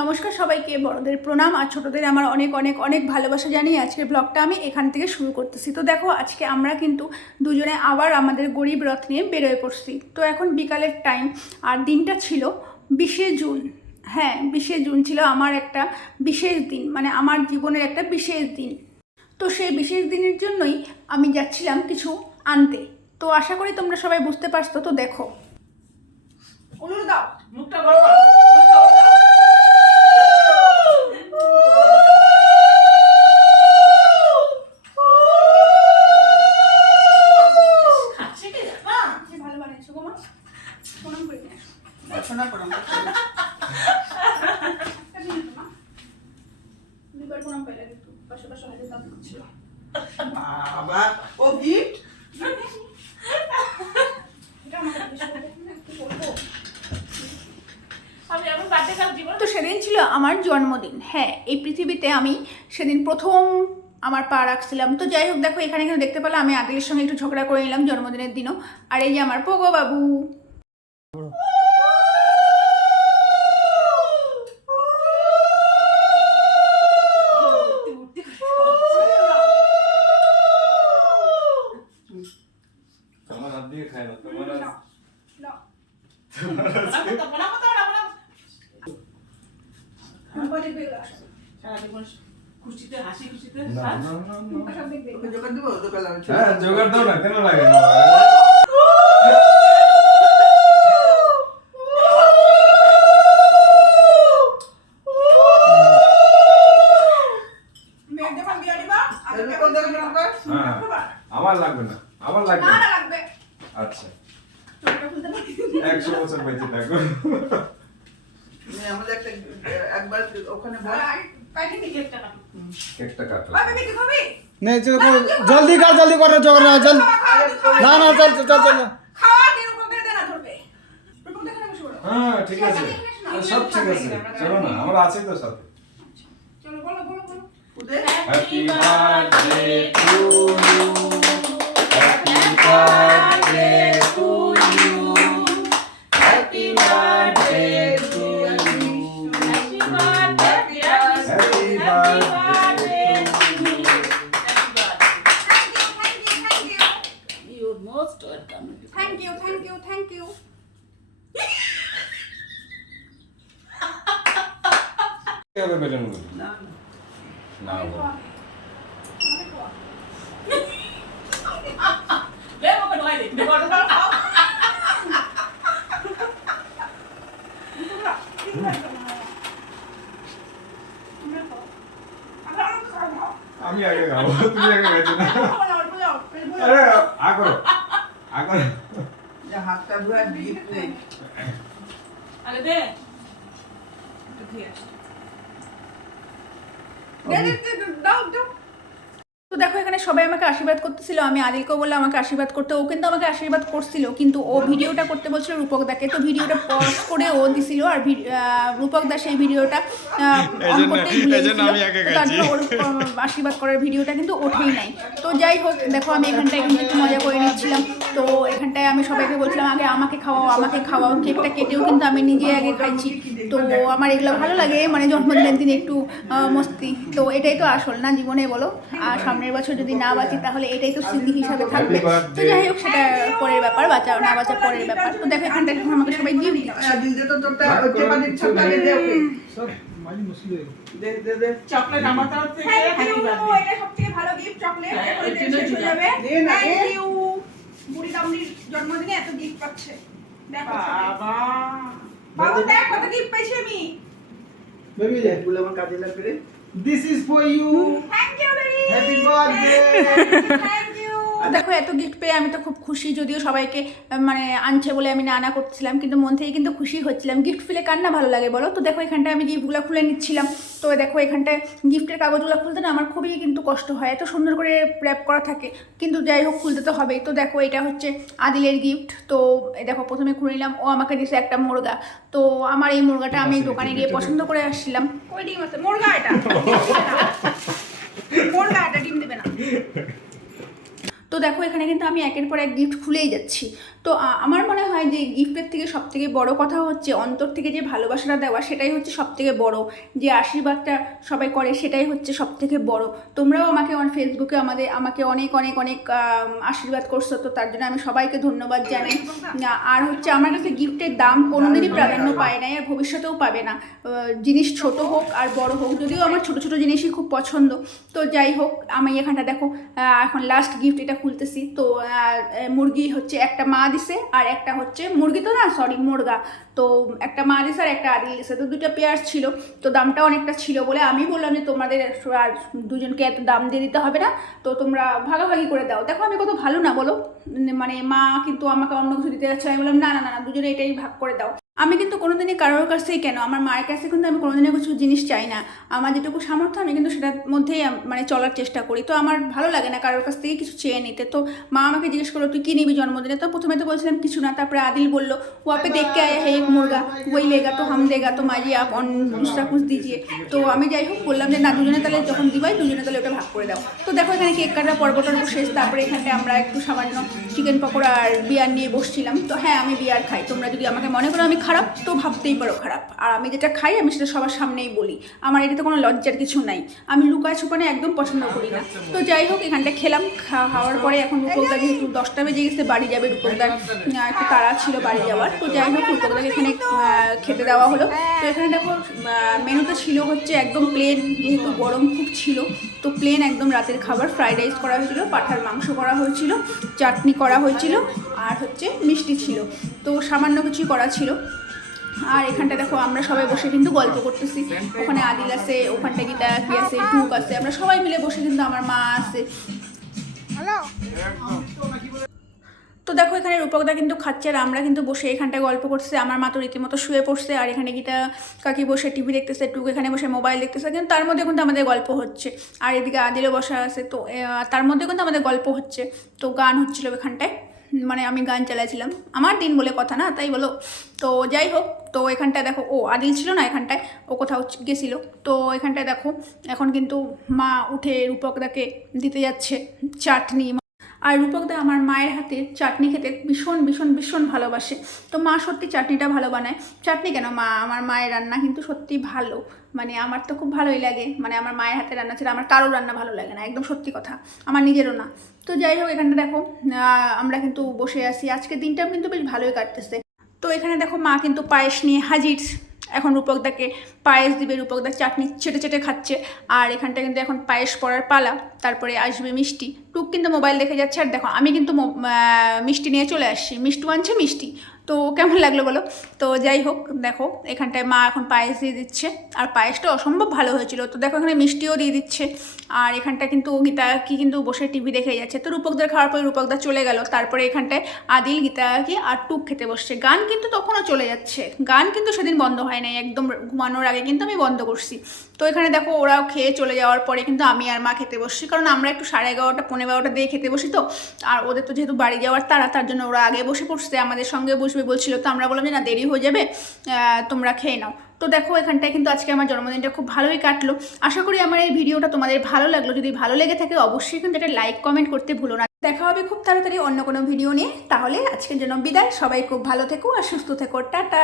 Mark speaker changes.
Speaker 1: নমস্কার সবাইকে, বড়দের প্রণাম আর ছোটদের আমার অনেক অনেক অনেক ভালোবাসা জানিয়ে আজকের ব্লগটা আমি এখান থেকে শুরু করতেছি। তো দেখো, আজকে আমরা কিন্তু দুজনে আবার আমাদের গরিব রথ নিয়ে বেরোয় পড়ছি। তো এখন বিকালের টাইম আর দিনটা ছিল বিশে জুন। হ্যাঁ বিশে জুন ছিল আমার একটা বিশেষ দিন মানে আমার জীবনের একটা বিশেষ দিন। তো সেই বিশেষ দিনের জন্যই আমি যাচ্ছিলাম কিছু আনতে। তো আশা করি তোমরা সবাই বুঝতে পারছ। তো দেখো। দাও,
Speaker 2: মুখটা বড় করো উল্টো উল্টো। খাচ্ছে কি না?
Speaker 1: যে ভালো বানিয়েছো গো মা প্রণাম করে নিয়ে আসো।
Speaker 2: শোনা পড়ো না।
Speaker 1: এক মিনিট মা। দুইবার প্রণাম পাইলে একটু পাশে পাশে হাতে দাঁত ছিল
Speaker 2: বাবা ও গিফট
Speaker 1: এটা আমাকে জিজ্ঞেস করবে না, কি করব? তো সেদিন ছিল আমার জন্মদিন। হ্যাঁ এই পৃথিবীতে আমি সেদিন প্রথম আমার পা রাখছিলাম। তো যাই হোক, দেখো, এখানে এখানে দেখতে পেলাম আমি আগের সঙ্গে একটু ঝগড়া করে নিলাম জন্মদিনের দিনও। আর এই যে আমার পোগো বাবু
Speaker 3: তোমার হাত দিয়ে খায় না তোমার আর-
Speaker 1: না,
Speaker 2: বলা কথা বলা কথা বলা কথা।
Speaker 1: আমার বাড়ি বেরো আসো।
Speaker 2: সারা জীবন খুশিতে হাসি খুশিতে
Speaker 3: না,
Speaker 2: হ্যাঁ?
Speaker 3: না, না, না।
Speaker 1: মুখে সব দেখবে।
Speaker 3: হ্যাঁ জোগাড় দাও না কেন লাগে না
Speaker 1: মেয়ের যখন বিয়ে দিবা, আগে
Speaker 2: এরকম
Speaker 1: কেমন
Speaker 2: দেখবে
Speaker 1: দিবা?
Speaker 2: আমাকে?
Speaker 3: হ্যাঁ
Speaker 1: রাখবা?
Speaker 3: আমার লাগবে না আমার লাগবে
Speaker 1: না,
Speaker 3: না
Speaker 1: না, লাগবে।
Speaker 3: আচ্ছা
Speaker 1: চোখটা খুলতে পারি।
Speaker 3: একশো বছর বেঁচে থাকো
Speaker 4: আমাদের একটা একবার ওখানে বল
Speaker 1: আর পাইনি কি?
Speaker 2: কেকটা কাটো।
Speaker 3: কেকটা কাটো
Speaker 1: ওই বেবি, তুই খাবি?
Speaker 5: नहीं चलो जल्दी कर जल्दी कर जोर ना चल
Speaker 1: খাওয়া, খাওয়া, তুই খাওয়া।
Speaker 5: না না চল চল চল চল
Speaker 1: খাওয়া, দিয়ে রূপকের দেনা ধরবে। রূপক দেখানে বসে পড়ো।
Speaker 3: হ্যাঁ ঠিক আছে সব ঠিক আছে চলো না আমরা আছি তো সাথে
Speaker 1: চলো, বলো, বলো, বলো।
Speaker 4: ওদের
Speaker 3: happy birthday to you happy birthday to you Happy birthday to you
Speaker 2: Happy birthday,
Speaker 3: happy birthday to you
Speaker 2: happy birthday.
Speaker 1: Thank you, thank you, thank you.
Speaker 2: You're most welcome.
Speaker 1: Thank you, thank you, thank you.
Speaker 3: কি হবে বেলুনগুলো
Speaker 4: না
Speaker 3: না আমি আগে খাব তুমি আগে গেছো না আরে
Speaker 1: যাও।
Speaker 3: আ করো আ করো
Speaker 4: যে হাতটা ধোয়া গিফট নেই
Speaker 2: আরে দে। একটু খেয়ে আসি।
Speaker 1: দে, দে, দে, দে, দাও, দাও। তো দেখো এখানে সবাই আমাকে আশীর্বাদ করতেছিল আমি আদিলকেও বললাম আমাকে আশীর্বাদ করতে ও কিন্তু আমাকে আশীর্বাদ করছিল কিন্তু ও ভিডিওটা করতে বলছিল রূপক দাকে তো ভিডিওটা পজ করে ও দিছিল আর রূপক দা সেই ভিডিওটা অন ভুলে ওর আশীর্বাদ করার ভিডিওটা কিন্তু ওঠেই নাই। তো যাই হোক দেখো আমি এখানটায় একটু মজা করে নিচ্ছিলাম তো এখানটায় আমি সবাইকে বলছিলাম আগে আমাকে খাওয়াও আমাকে খাওয়াও কেকটা কেটেও কিন্তু আমি নিজে আগে খাইছি। তো আমার এগুলো ভালো লাগে মানে জন্মদিনের দিন একটু মস্তি। তো এটাই তো আসল না জীবনে বলো? আর সামনের বছর যদি না বাঁচি তাহলে এটাই তো স্মৃতি হিসাবে থাকবে। তো যাই হোক সেটা পরের ব্যাপার বাঁচা না বাঁচা পরের ব্যাপার। তো দেখো এখানটা এখন আমাকে সবাই দিয়ে জন্মদিনে এত গিফট পাচ্ছে।
Speaker 2: বাবা।
Speaker 1: দেখ গিফট আমি। This
Speaker 5: is for
Speaker 1: you thank দেখো এত গিফট পেয়ে আমি তো খুব খুশি যদিও সবাইকে মানে আনছে বলে আমি না না করছিলাম কিন্তু মন থেকে কিন্তু খুশি হচ্ছিলাম। গিফট পেলে কার না ভালো লাগে বলো? তো দেখো এখানটায় আমি গিফটগুলো খুলে নিচ্ছিলাম। তো দেখো এখানটায় গিফটের কাগজগুলো খুলতে না আমার খুবই কিন্তু কষ্ট হয়। এত সুন্দর করে র্যাপ করা থাকে কিন্তু যাই হোক খুলতে তো হবেই। তো দেখো এটা হচ্ছে আদিলের গিফট তো দেখো প্রথমে খুলে নিলাম। ও আমাকে দিছে একটা মুরগা। তো আমার এই মুরগাটা আমি দোকানে গিয়ে পছন্দ করে আসছিলাম। ওই ডিম আছে? মুরগা এটা। মুরগা এটা ডিম দেবে না। তো দেখো, এখানে কিন্তু আমি একের পর এক গিফট খুলেই যাচ্ছি। তো আমার মনে হয় যে গিফটের থেকে সব থেকে বড় কথা হচ্ছে, অন্তর থেকে যে ভালোবাসাটা দেওয়া, সেটাই হচ্ছে সব থেকে বড়। যে আশীর্বাদটা সবাই করে, সেটাই হচ্ছে সব থেকে বড়। তোমরাও আমাকে ফেসবুকে আমাদের, আমাকে অনেক অনেক অনেক আশীর্বাদ করছ, তো তার জন্য আমি সবাইকে ধন্যবাদ জানাই। আর হচ্ছে আমার কাছে গিফটের দাম কোনোদিনই প্রাধান্য পায় নাই আর ভবিষ্যতেও পাবে না। জিনিস ছোট হোক আর বড় হোক, যদিও আমার ছোট ছোট জিনিসই খুব পছন্দ। তো যাই হোক, আমি এখানটা দেখো এখন লাস্ট গিফট এটা খুলতেছি। তো মুরগি হচ্ছে একটা মা দিছে আর একটা হচ্ছে মুরগি তো না সরি মুরগা। তো, একটা মা দিছে আর একটা আদিল দিছে। তো দুটো পেয়ার ছিল। তো দামটা অনেকটা ছিল বলে আমি বললাম যে, তোমাদের আর দুজনকে এত দাম দিয়ে দিতে হবে না। তো তোমরা ভাগাভাগি করে দাও। দেখো আমি কত ভালো না, বলো? মানে মা কিন্তু আমাকে অন্য কিছু দিতে যাচ্ছে। আমি বললাম না না না, দুজনে এটাই ভাগ করে দাও। আমি কিন্তু কোনোদিনই কারোর কাছ থেকে কেন? আমার মায়ের কাছে কিন্তু আমি কোনোদিনই কিছু জিনিস চাই না। আমার যেটুকু সামর্থ্য, আমি কিন্তু সেটার মধ্যেই মানে চলার চেষ্টা করি। তো আমার ভালো লাগে না কারোর কাছ থেকে কিছু চেয়ে নিতে। তো মা আমাকে জিজ্ঞেস করল, তুই কী নিবি জন্মদিনে? তো প্রথমে তো বলছিলাম, কিছু না। তারপরে আদিল বলল ওয়াপে দেখকে আয়া হে মুরগা। ওই লেগা তো হাম দেগা তো মাজি আপ অন দুসরা কুছ দিজিয়ে। তো আমি যাই হোক, বললাম যে, না, দুজনে তাহলে যখন দিবাই, দুজনে তাহলে ওটা ভাগ করে দাও। তো দেখো এখানে কেক কাটা পর্ব টর্ব শেষ। তারপরে এখানটায় আমরা একটু সামান্য চিকেন পকোড়া আর বিয়ার নিয়ে বসছিলাম। তো হ্যাঁ আমি বিয়ার খাই। তোমরা যদি আমাকে মনে করো আমি খারাপ, তো ভাবতেই পারো খারাপ। আর আমি যেটা খাই, আমি সেটা সবার সামনেই বলি। আমার এটাতে কোনো লজ্জার কিছু নাই। আমি লুকায় ছুপানে একদম পছন্দ করি না। তো যাই হোক, এখানটা খেলাম। খাওয়ার পরে এখন রূপকদা যেহেতু দশটা বেজে গেছে, বাড়ি যাবে রূপকদার একটু তাড়া ছিল বাড়ি যাওয়ার। তো যাই হোক, রূপকদাকে এখানে খেতে দেওয়া হলো। তো এখানে দেখো মেনুতে ছিল হচ্ছে একদম প্লেন যেহেতু গরম খুব ছিল, তো প্লেন একদম রাতের খাবার। ফ্রাইড রাইস করা হয়েছিল, পাঠার মাংস করা হয়েছিল, চাটনি করা হয়েছিল, আর হচ্ছে মিষ্টি ছিল। তো সামান্য কিছুই করা ছিল। আর এখানটা দেখো আমরা সবাই বসে কিন্তু গল্প করতেছি। ওখানে আদিল আছে ওখানটা গীতা কি আছে টুক আছে আমরা সবাই মিলে বসে কিন্তু আমার মা আছে। তো দেখো এখানে রূপকদা কিন্তু খাচ্ছে আর আমরা কিন্তু বসে এখানটায় গল্প করছে আমার মা তো রীতিমতো শুয়ে পড়ছে আর এখানে গীতা কাকি বসে টিভি দেখতেছে টুক এখানে বসে মোবাইল দেখতেছে কিন্তু তার মধ্যে কিন্তু আমাদের গল্প হচ্ছে। আর এদিকে আদিলও বসা আছে তো তার মধ্যে কিন্তু আমাদের গল্প হচ্ছে। তো গান হচ্ছিল এখানটায় মানে আমি গান চালাইছিলাম আমার দিন বলে কথা না তাই বলো। তো যাই হোক তো এখানটায় দেখো, ও আদিল ছিল না এখানটায়, ও কোথাও গেছিল। তো এখানটায় দেখো, এখন কিন্তু মা উঠে রূপকদাকে দিতে যাচ্ছে চাটনি। আর রূপকদা আমার মায়ের হাতে চাটনি খেতে ভীষণ ভীষণ ভীষণ ভালোবাসে। তো মা সত্যি চাটনিটা ভালো বানায়। চাটনি কেন মা? আমার মায়ের রান্না কিন্তু সত্যি ভালো। মানে আমার তো খুব ভালোই লাগে। মানে আমার মায়ের হাতে রান্না ছিল আমার কারোর রান্না ভালো লাগে না, একদম সত্যি কথা। আমার নিজেরও না। তো যাই হোক, এখানটা দেখো আমরা কিন্তু বসে আছি। আজকের দিনটা কিন্তু বেশ ভালোই কাটতেছে। এখানে দেখো মা কিন্তু পায়েস নিয়ে হাজির। এখন রূপকদাকে পায়েস দিবে রূপকদা চাটনি ছেটে ছেটে খাচ্ছে। আর এখানটা কিন্তু এখন পায়েস পড়ার পালা, তারপরে আসবে মিষ্টি। টুক কিন্তু মোবাইল দেখে যাচ্ছে, আর দেখো আমি কিন্তু মিষ্টি নিয়ে চলে আসছি। মিষ্টি আনছে মিষ্টি। তো কেমন লাগল বলো? তো যাই হোক, দেখো, এখানটায় মা এখন পায়েস দিয়ে দিচ্ছে। আর পায়েসটা অসম্ভব ভালো হয়েছিল। তো দেখো, এখানে মিষ্টিও দিয়ে দিচ্ছে। আর এখানটা কিন্তু গীতা কি কিন্তু বসে টিভি দেখে যাচ্ছে। তো রূপকদার খাওয়ার পরে রূপকদা চলে গেল। তারপরে এখানটায় আদিল গীতা কি আর টুক খেতে বসছে। গান কিন্তু তখনও চলে যাচ্ছে। গান কিন্তু সেদিন বন্ধ হয় নাই। একদম ঘুমানোর আগে কিন্তু আমি বন্ধ করছি। তো এখানে দেখো, ওরাও খেয়ে চলে যাওয়ার পরে কিন্তু আমি আর মা খেতে বসছি। কারণ আমরা একটু সাড়ে এগারোটা পনেরো বারোটা দিয়ে খেতে বসি তো। আর ওদের তো যেহেতু বাড়ি যাওয়ার তারা তার জন্য ওরা আগে বসে পড়ছে। আমাদের সঙ্গে বসবে বলছিল, তো আমরা বললাম যে না, দেরি হয়ে যাবে তোমরা খেয়ে নাও। তো দেখো, এখানটায় কিন্তু আজকে আমার জন্মদিনটা খুব ভালোই কাটলো। আশা করি আমার এই ভিডিওটা তোমাদের ভালো লাগল। যদি ভালো লেগে থাকে, অবশ্যই কিন্তু একটা লাইক কমেন্ট করতে ভুলো না। দেখা হবে খুব তাড়াতাড়ি অন্য কোনো ভিডিও নিয়ে। তাহলে আজকের জন্য বিদায়। সবাই খুব ভালো থেকো আর সুস্থ থেকো। টাটা!